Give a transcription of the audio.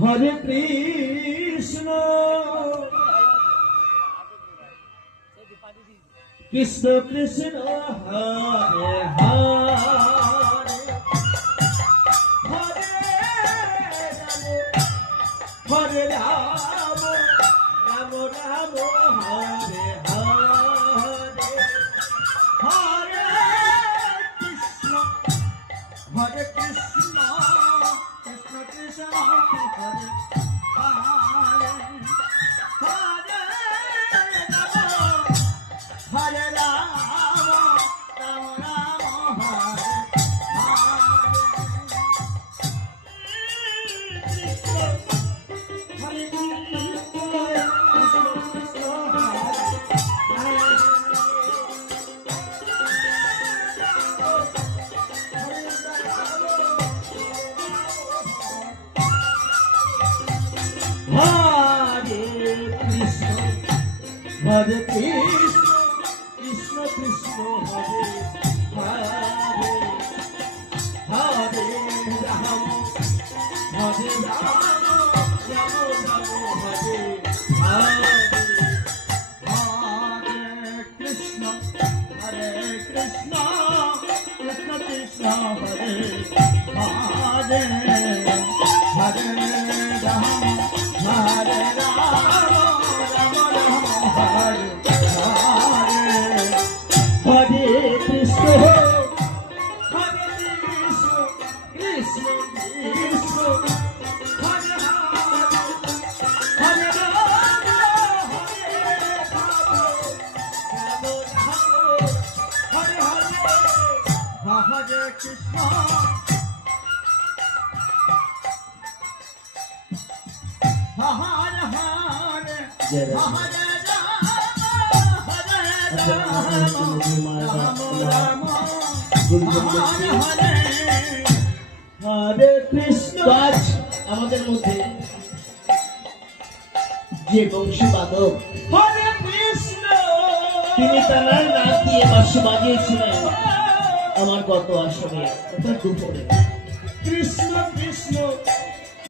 হরে কৃষ্ণ কৃষ্ণ কৃষ্ণ হরে হরে হরে রাম রাম রাম হরে হরে হরে কৃষ্ণ কৃষ্ণ কৃষ্ণ কৃষ্ণ হরে হরে হরে হরে রাম রাম রাম হরে হরে কৃষ্ণ কৃষ্ণ কৃষ্ণ হরে হরে হরে রাম হরে রাম রাম রাম হরে হরে হরে কৃষ্ণ কৃষ্ণ কৃষ্ণ হরে হরে হরে রাম হরে Ram Hare Krishna, Hare Krishna, Krishna Krishna, Hare Hare, Hare Rama, Hare Rama, Hare Hare, Hare Krishna, Hare Hare, Hare হরে কৃষ্ণ। আজ আমাদের মধ্যে যে বংশী বাদক হরে কৃষ্ণ তিনি তার নাক দিয়ে বাঁশি বাজিয়েছিলেন আমার গত আসরে দুপুরে। কৃষ্ণ কৃষ্ণ